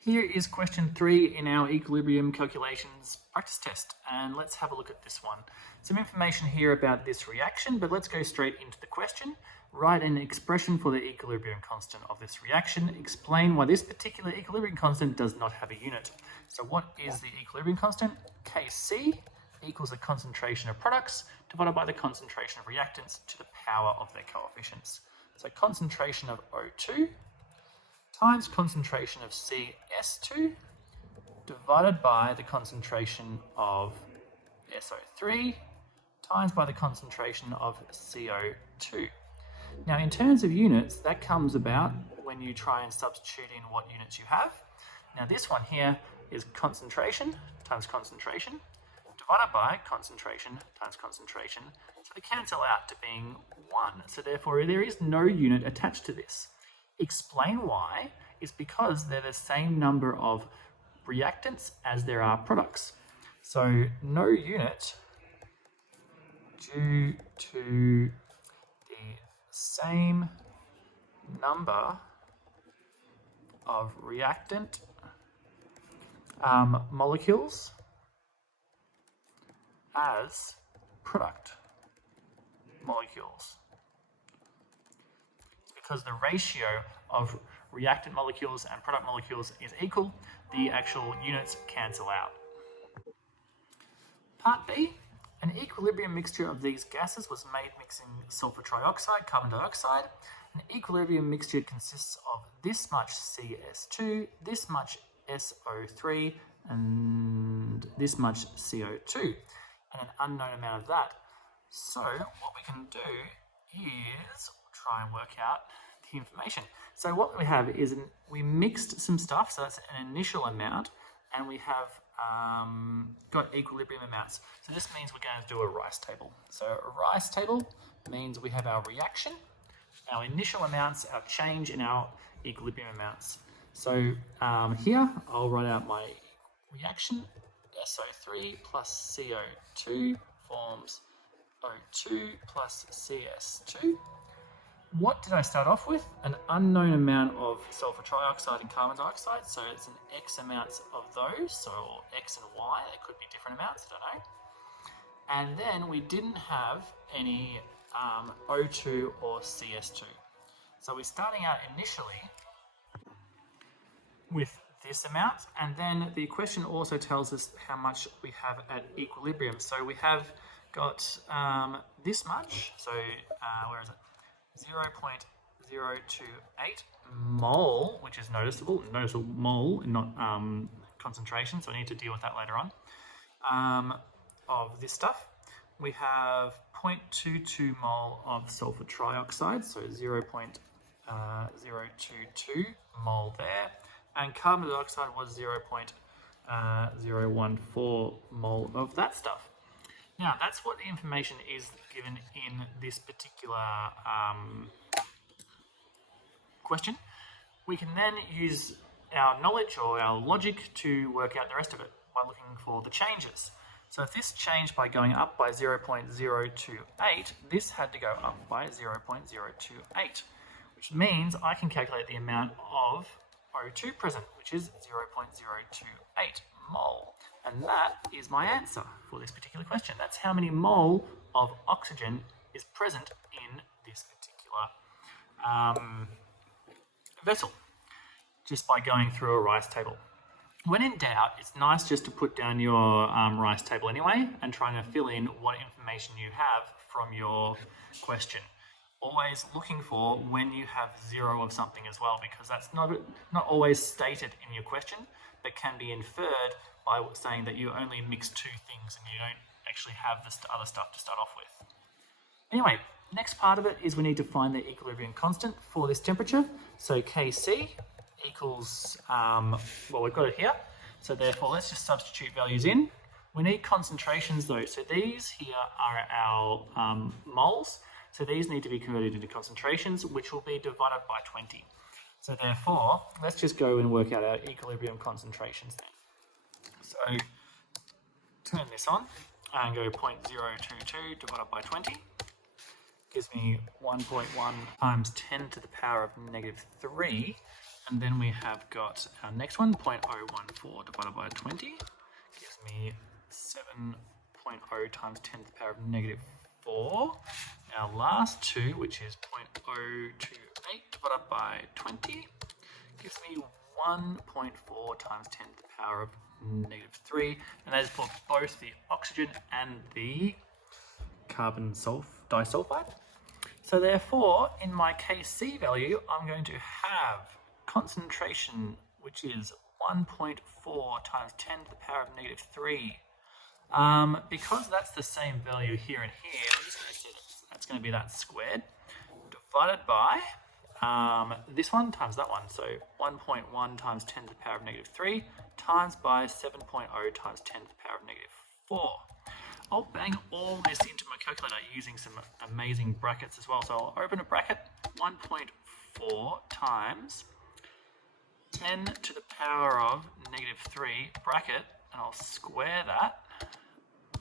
Here is question 3 in our equilibrium calculations practice test, and let's have a look at this one. Some information here about this reaction, but let's go straight into the question. Write an expression for the equilibrium constant of this reaction. Explain why this particular equilibrium constant does not have a unit. So what is the equilibrium constant? Kc equals the concentration of products divided by the concentration of reactants to the power of their coefficients. So concentration of O2 times concentration of CS2 divided by the concentration of SO3 times by the concentration of CO2. Now, in terms of units, that comes about when you try and substitute in what units you have. Now, this one here is concentration times concentration divided by concentration times concentration. So they cancel out to being 1. So therefore, there is no unit attached to this. Explain why is because they're the same number of reactants as there are products. So no unit due to the same number of reactant molecules as product molecules. Because the ratio of reactant molecules and product molecules is equal, the actual units cancel out. Part B, an equilibrium mixture of these gases was made mixing sulfur trioxide, carbon dioxide. An equilibrium mixture consists of this much CS2, this much SO3, and this much CO2, and an unknown amount of that. So what we can do is try and work out the information. So what we have is we mixed some stuff, so that's an initial amount, and we have got equilibrium amounts. So this means we're going to do a Rice table. So a Rice table means we have our reaction, our initial amounts, our change in our equilibrium amounts. So here I'll write out my reaction. SO3 plus CO2 forms O2 plus CS2. What did I start off with? An unknown amount of sulfur trioxide and carbon dioxide. So it's an X amounts of those, so X and Y, they could be different amounts, I don't know. And then we didn't have any O2 or CS2. So we're starting out initially with this amount, and then the question also tells us how much we have at equilibrium. So we have got this much, so where is it? 0.028 mole, which is noticeable mole, not concentration, so I need to deal with that later on, of this stuff. We have 0.22 mole of sulfur trioxide, so 0.022 mole there, and carbon dioxide was 0.014 mole of that stuff. Now, that's what the information is given in this particular question. We can then use our knowledge or our logic to work out the rest of it by looking for the changes. So if this changed by going up by 0.028, this had to go up by 0.028, which means I can calculate the amount of O2 present, which is 0.028 mole. And that is my answer for this particular question. That's how many mole of oxygen is present in this particular vessel, just by going through a Rice table. When in doubt, it's nice just to put down your Rice table anyway and trying to fill in what information you have from your question. Always looking for when you have zero of something as well, because that's not always stated in your question, but can be inferred by saying that you only mix two things and you don't actually have this other stuff to start off with. Anyway, next part of it is we need to find the equilibrium constant for this temperature. So Kc equals, well, we've got it here. So therefore, let's just substitute values in. We need concentrations though. So these here are our moles. So these need to be converted into concentrations, which will be divided by 20. So therefore, let's just go and work out our equilibrium concentrations then. So turn this on and go 0.022 divided by 20. Gives me 1.1 times 10 to the power of -3. And then we have got our next one, 0.014 divided by 20, gives me 7.0 times 10 to the power of negative 4. Our last two, which is 0.028 divided by 20, gives me 1.4 times 10 to the power of negative 3. And that is for both the oxygen and the carbon disulfide. So therefore, in my Kc value, I'm going to have concentration, which is 1.4 times 10 to the power of negative 3. Because that's the same value here and here, I'm just going to say that's going to be that squared, divided by this one times that one. So 1.1 times 10 to the power of negative 3 times by 7.0 times 10 to the power of negative 4. I'll bang all this into my calculator using some amazing brackets as well. So I'll open a bracket, 1.4 times 10 to the power of negative 3 bracket, and I'll square that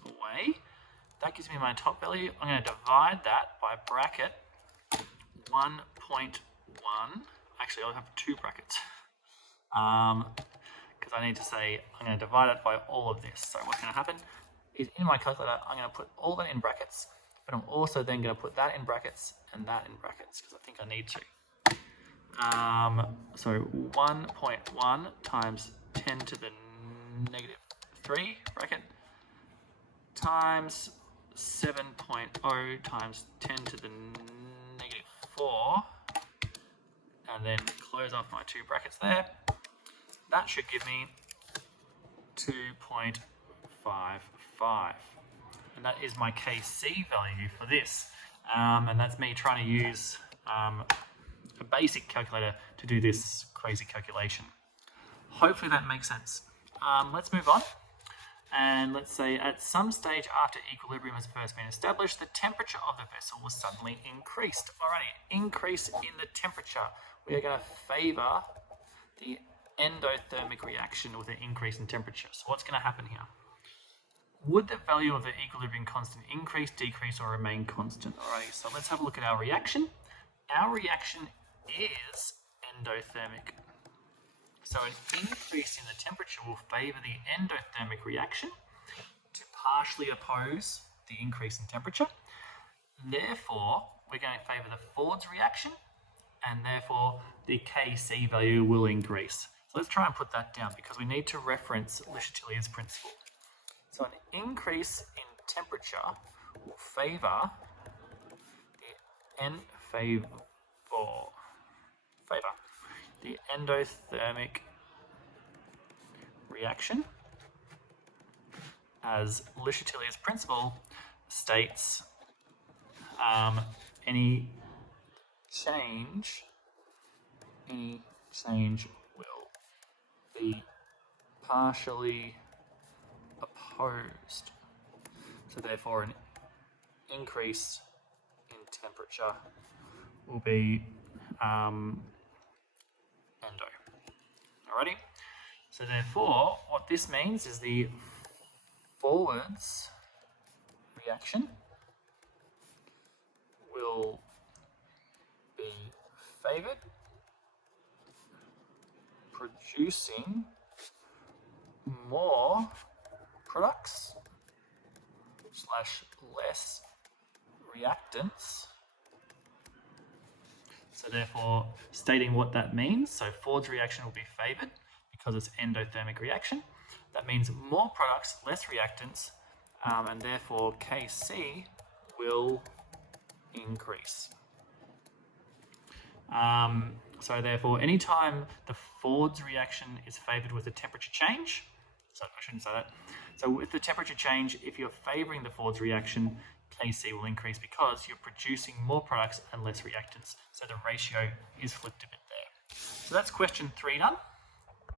away. That gives me my top value. I'm going to divide that by bracket 1.1. Actually, I'll have two brackets because I need to say I'm going to divide it by all of this. So what's going to happen is in my calculator, I'm going to put all that in brackets, but I'm also then going to put that in brackets and that in brackets because I think I need to. So 1.1 times 10 to the negative 3 bracket times 7.0 times 10 to the negative 4, and then close off my two brackets there. That should give me 2.55, and that is my Kc value for this. And that's me trying to use a basic calculator to do this crazy calculation. Hopefully that makes sense. Let's move on. And let's say at some stage after equilibrium has first been established, the temperature of the vessel was suddenly increased. Alrighty, increase in the temperature. We are going to favour the endothermic reaction with an increase in temperature. So what's going to happen here? Would the value of the equilibrium constant increase, decrease, or remain constant? Alrighty, so let's have a look at our reaction. Our reaction is endothermic. So an increase in the temperature will favour the endothermic reaction to partially oppose the increase in temperature. Therefore, we're going to favour the Ford's reaction, and therefore the Kc value will increase. So let's try and put that down because we need to reference Le Chatelier's principle. So an increase in temperature will favour the endothermic reaction, as Le Chatelier's principle states any change will be partially opposed. So therefore an increase in temperature will be endo. Alrighty? So therefore, what this means is the Forward's reaction will be favoured, producing more products / less reactants. So therefore, stating what that means, so Ford's reaction will be favoured because it's endothermic reaction. That means more products, less reactants, and therefore Kc will increase. So therefore, anytime the Ford's reaction is favoured with a temperature change, so I shouldn't say that. So with the temperature change, if you're favouring the Ford's reaction, Kc will increase because you're producing more products and less reactants. So the ratio is flipped a bit there. So that's question 3 done.